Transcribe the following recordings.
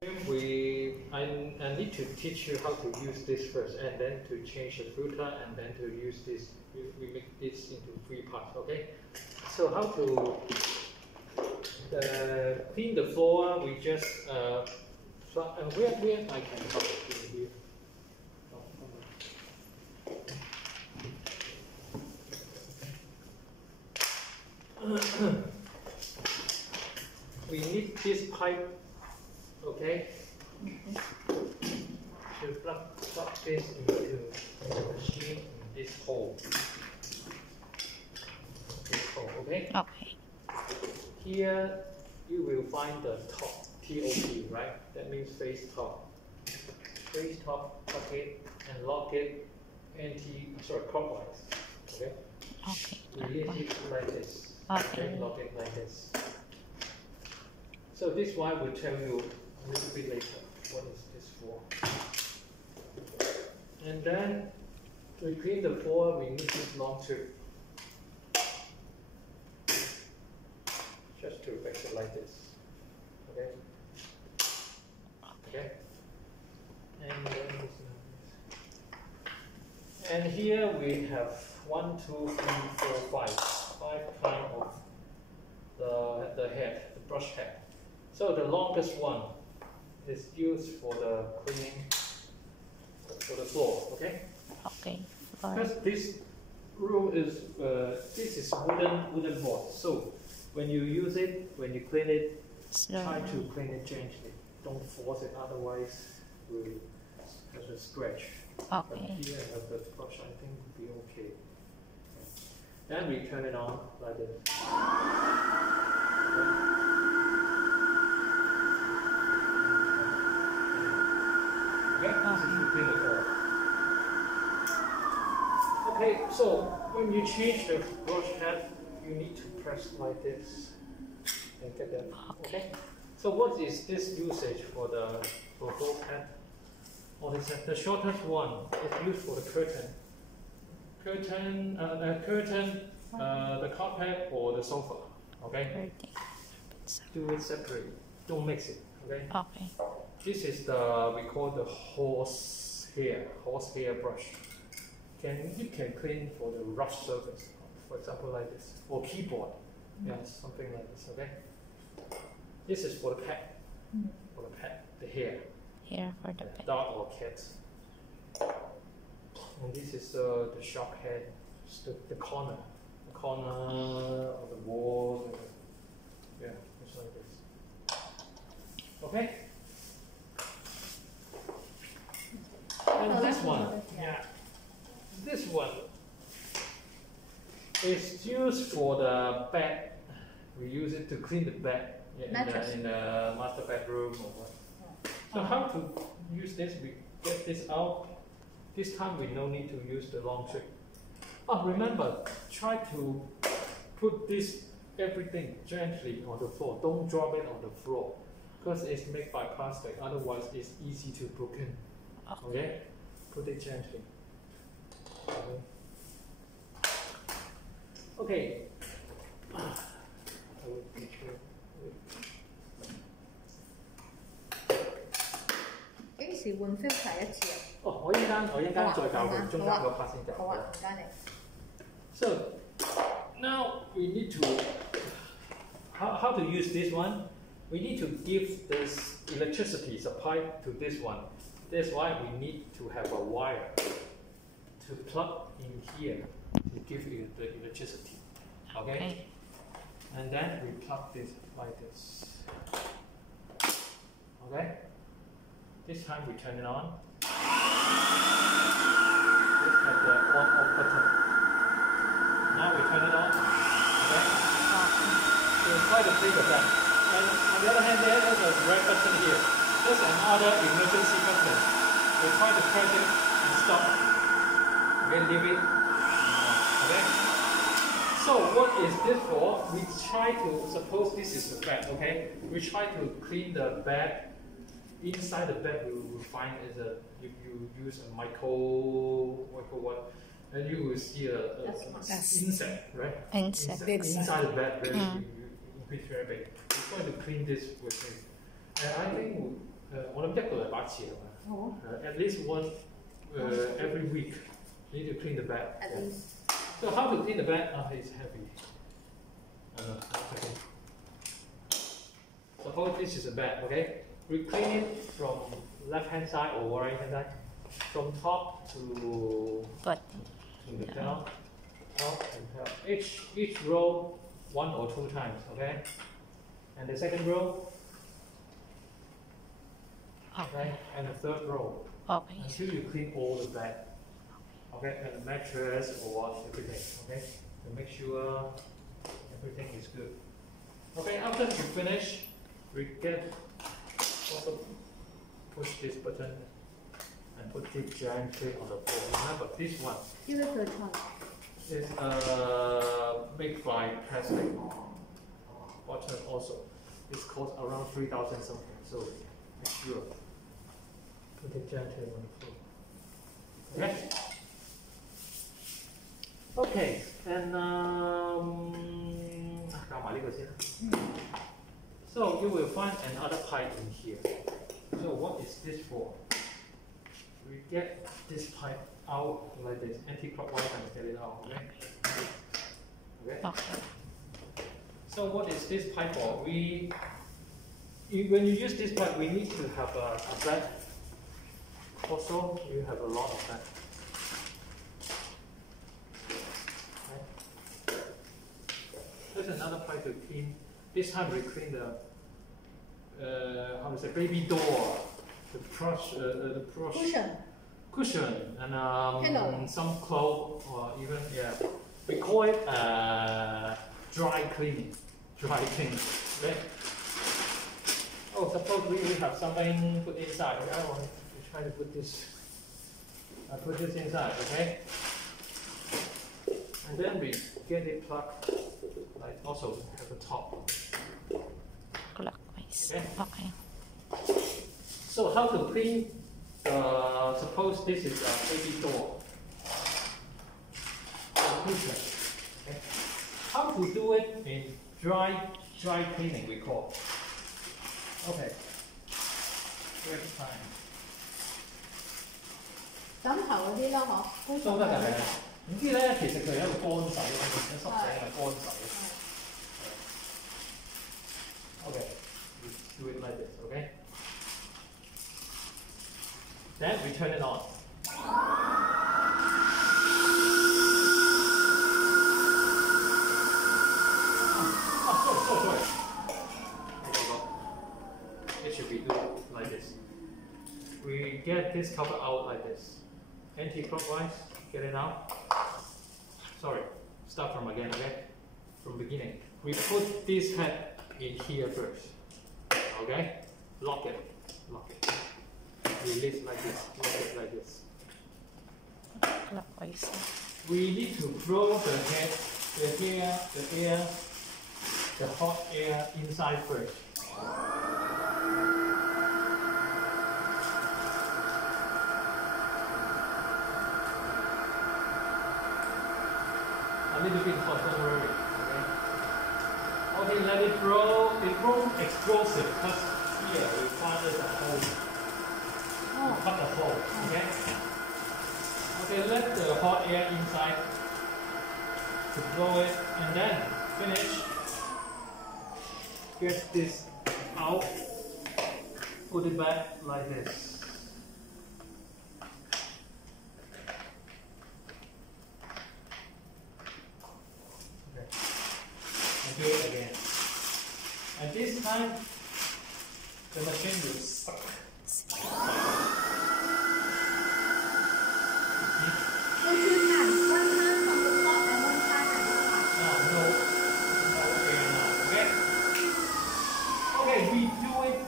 I need to teach you how to use this first, and then to change the filter, and then to use this. We make this into 3 parts, okay? So how to clean the floor? We just where I can help you. We need this pipe. Okay, to plug this into the machine in this hole. Okay? Okay. Here you will find the top, TOP, right? That means face top. Face top, plug it and lock it clockwise. Okay? Okay. Release it like this. Okay. Lock it like this. So this one will tell you a little bit later what is this for. And then to clean the floor, we need this long tube. Just to fix it like this. Okay? Okay? And then and here we have 1, 2, 3, 4, 5. 5 kind of the head, the brush head. So the longest one is used for the cleaning for the floor, okay? Okay. Because this rule is this is wooden board. So when you use it, when you clean it, try to clean it gently. Don't force it, otherwise will have a scratch. Okay. But here I have the brush. I think will be okay. Then we turn it on like this. Okay? This is to clean the floor. Okay, so when you change the brush head, you need to press like this and get that. Okay. So what is this usage for the both head? Or the shortest one is used for the curtain. The carpet or the sofa. Okay. Do it separately. Don't mix it. Okay. Okay. This is we call the horsehair brush. You can clean for the rough surface, for example like this, or keyboard. Yes, something like this. Okay. This is for the pet. For the pet, the hair. Here for the pet. Dog or cat. And this is the sharp head, the corner of the wall. Yeah, just like this. Okay. And this one, this one is used for the bed. We use it to clean the bed in the master bedroom or what. So how to use this? We get this out. This time we no need to use the long trick. Oh, remember, try to put this everything gently on the floor. Don't drop it on the floor because it's made by plastic. Otherwise, it's easy to broken. Okay, put it gently. Okay. I will teach you. 幾時換 filter 一次啊？哦，我一陣間再教佢中間個 part 先教。好啊，唔該你。So now we need to how to use this one. We need to give this electricity supply to this one. That's why we need to have a wire to plug in here to give you the electricity. Okay? And then we plug this like this. Okay? This time we turn it on. Let's have the on-off button. Now we turn it on. Okay? So try to play with that. And on the other hand, there's a red button here. There's another emergency button. We try to press it and stop. Okay, leave it. Okay? So what is this for? We try to, suppose this is the bed, okay? We try to clean the bed. Inside the bed, we will find if you use a micro what, and you will see a insect, right? Insect. Inside the bed, very big. We try to clean this with it. And I think 咁一個禮拜一次係咪？好 At least one every week. You need to clean the bed. at Yeah. least So how to clean the bed? It's heavy. Okay. Suppose this is a bed, okay? We clean it from left hand side or right hand side. From top to But the tail. Top and tail. Each row 1 or 2 times, okay? And the second row, okay? And the third row. okay. Until you clean all the bed. Okay, and the mattress or what, everything, okay? To make sure everything is good. Okay, after you finish, we can also push this button and put it gently on the floor. Remember, this one 呢個佢錯。 is made by plastic button also. This costs around 3,000 something, so make sure put it gently on the floor. Okay? Okay, and so you will find another pipe in here. So what is this for? We get this pipe out like this, anti-clockwise and get it out, okay? Okay. Okay. So what is this pipe for? When you use this pipe, we need to have a bed. Also, you have a lot of that. There's another pipe to clean. This time we clean the how to say, baby door, the brush, cushion, and Pillow. some clothes, or even we call it dry cleaning. Dry cleaning. Okay? Oh, suppose we have something put inside. Okay? I want to try to put this. I put this inside. Okay. And then we get it plugged. Like also have a top. Clockwise. Okay. Okay. So how to clean? Suppose this is a baby door. Okay. How to do it in dry cleaning we call. Okay. First time. 枕頭嗰啲啦，嗬，都得㗎，係啊。總之咧，其實佢係一個乾洗，一濕洗係乾洗。Okay, we do it like this, okay? Then we turn it on. Sorry. It should be do like this. We get this cover out like this. Anti-clockwise, get it out. Sorry, start from again, okay? From beginning. We put this head in here first. Okay? Lock it. Release like this. Lock it like this. Clockwise. We need to blow the head, the hot air inside first. A little bit hot, don't worry. Okay, let it blow. It blows explosive because here we find there's a hole. Cut the hole. Okay. Okay, let the hot air inside to blow it, and then finish. Get this out. Put it back like this. Do it again. And this time, the machine will suck. No air now. Okay? Okay, we do it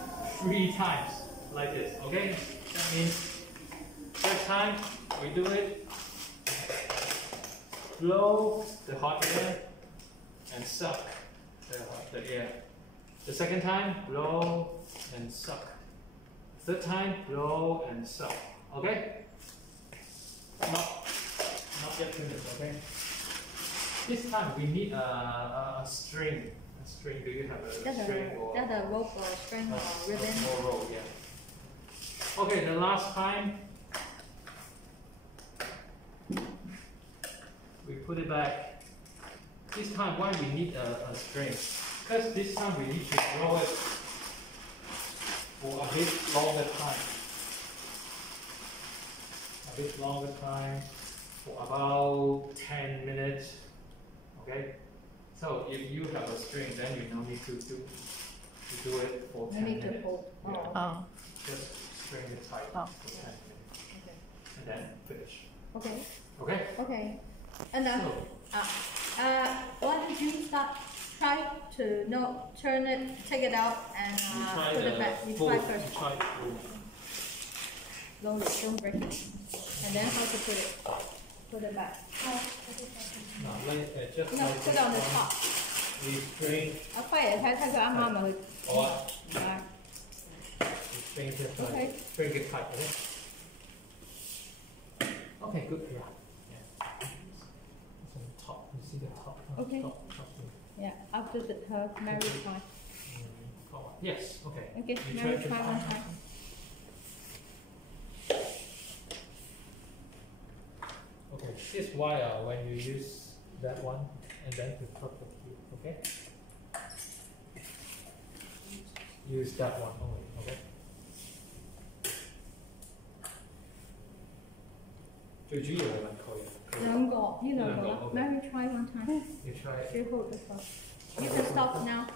3 times like this. Okay? That means first time we do it, blow the hot air and suck the air. The second time, blow and suck. Third time, blow and suck. Okay? Not yet finished, okay? This time we need a string. A string, do you have a string or a rope or string or ribbon? Or rope, yeah. Okay, the last time we put it back. This time, why we need a string? Because this time we need to draw it for a bit longer time. A bit longer time, for about 10 minutes. Okay? So if you have a string, then you don't need to do it for 10 I need minutes. to hold. Yeah. Oh. Just string it tight Oh. for 10 minutes. Okay. And then finish. Okay. Okay? Okay. And So, why don't you start? Try to turn it, take it out, and you try put the it back. You full, try you first. try full. Slowly, don't break it. And then how to put it? Put it back. No, just No, like put this on the one. top. We string, 快點睇佢啱啱咪去 or 啊 we string it just like, Okay. string it tight, okay? Okay, good, yeah. It's on the top, you see the top? Okay. Top thing. Yeah, after her married time. Yes, okay. Okay, You married try to time one find- time. Okay, this wire, when you use that one, and then to plug the key, okay? Use that one only, okay? 最主要係問佢，兩個呢兩個啦 Okay. Mary try one time. You try it. She hold the phone. You can stop now.